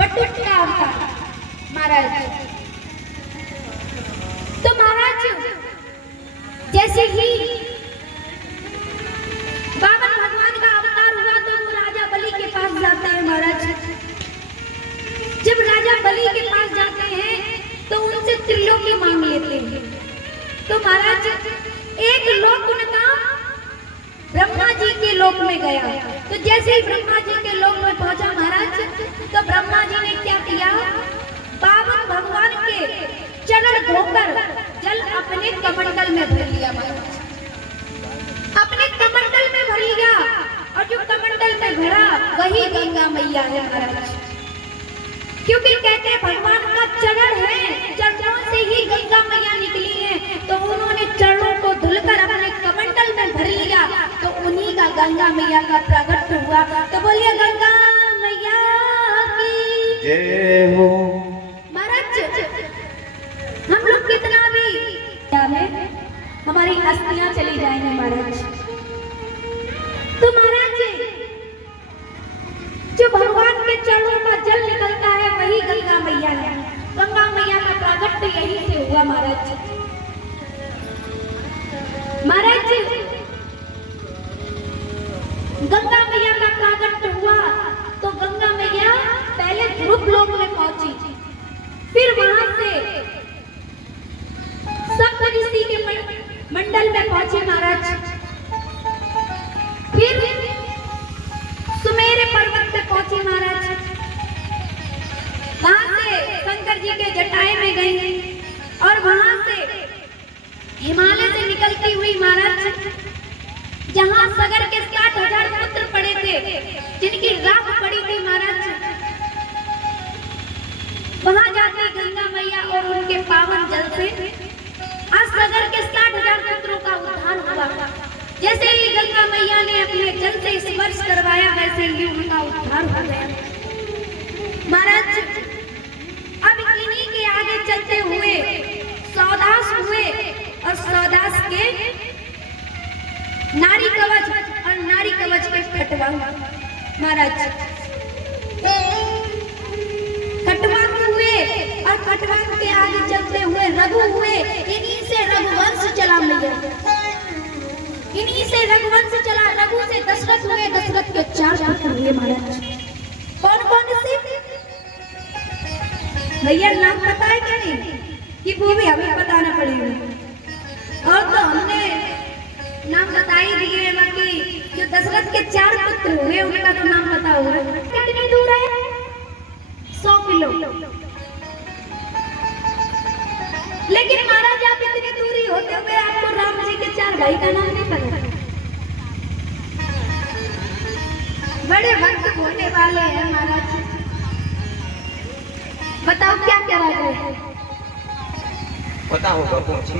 बटुक का अवतार महाराज। तो महाराज जैसे ही बाबा भगवान का अवतार हुआ तो वो राजा बलि के पास जाते हैं महाराज। जब राजा बलि के पास जाते हैं तो उनसे त्रिलोकी मांग लेते हैं। तो महाराज एक लोक उनका ब्रह्मा जी के लोक में गया। तो जैसे ही ब्रह्मा जी के लोक में पहुंचा महाराज तो ब्रह्मा जी ने क्या किया, बाबा भगवान के चरण धोकर जल अपने कमंडल में भर लिया महाराज, अपने कमंडल में भर लिया। और जो कमंडल में भरा वही गंगा मैया है महाराज। क्योंकि कहते हैं भगवान का चरण है, चरणों से ही गंगा मैया निकली है। तो उन्होंने चरणों को धुलकर अपने कमंडल में भर लिया तो उन्हीं का गंगा मैया का प्रकट हुआ। तो बोलिए गंगा मैया की जय हो। महाराज हम लोग कितना भी हमारी अस्थियां चली जाएंगी महाराज। तो महाराज जो भगवान के चरणों का जल निकलता है वही गंगा मैया है। गंगा मैया का प्रागट्य यही से हुआ महाराज। महाराज गंगा मैया का प्रागट्य हुआ तो गंगा मैया पहले ध्रुव लोक में पहुंची, फिर वहां से सप्त ऋषि के मंडल में पहुंचे महाराज, फिर सुमेर पर्वत पे पहुंची महाराज। वहां से शंकर जी के जटाएं में गई और वहां से हिमालय से निकलती हुई महाराज जहां सगर के 60,000 पुत्र पड़े थे जिनकी राख पड़ी थी महाराज, वहां जाती गंगा मैया और उनके पावन जल से आज सगर के 60,000 पुत्रों का उद्धार हुआ। जैसे ही गंगा मैया ने अपने जल से स्पर्श करवाया वैसे ही उनका उद्धार हो गया महाराज। अब इन्हीं के आगे चलते हुए सौदास हुए और सौदास के नारी कवच और नारी कवच के खटवा महाराज, खटवा हुए और खटवा के आगे चलते हुए रघु हुए। इन्हीं से रघुवंश चला मिला, इन्हीं से रघुवंश चला। रघु से दशरथ हुए, दशरथ के 4 पुत्र हुए महाराज। कौन कौन से भैया नाम पता है क्या नहीं कि वो भी हमें बताना पड़ेगा। और तो हमने नाम बता ही दिए हैं, बाकी जो दशरथ के 4 पुत्र हुए उनका तो नाम पता होगा। कितनी दूर है? 100 किलो। लेकिन महाराज आप इतनी दूरी होते हुए आपको राम जी के 4 भाई का नाम नहीं पता। बड़े भक्त होने वाले हैं महाराज। बताओ क्या क्या है? पता होगा कौन सी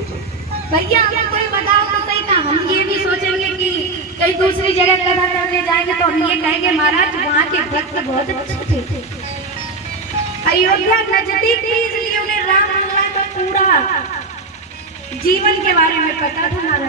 भैया हमें कोई बताओ तो सही ना। हम ये भी सोचेंगे कि कहीं दूसरी जगह कथा करने जाएंगे तो हम ये कहेंगे महाराज वहाँ के भक्त बहुत अच्छे थे। अयोध्या नजदीक थी इसलिए उन्हें राम लला का पूरा जीवन के बारे में पता था महाराज।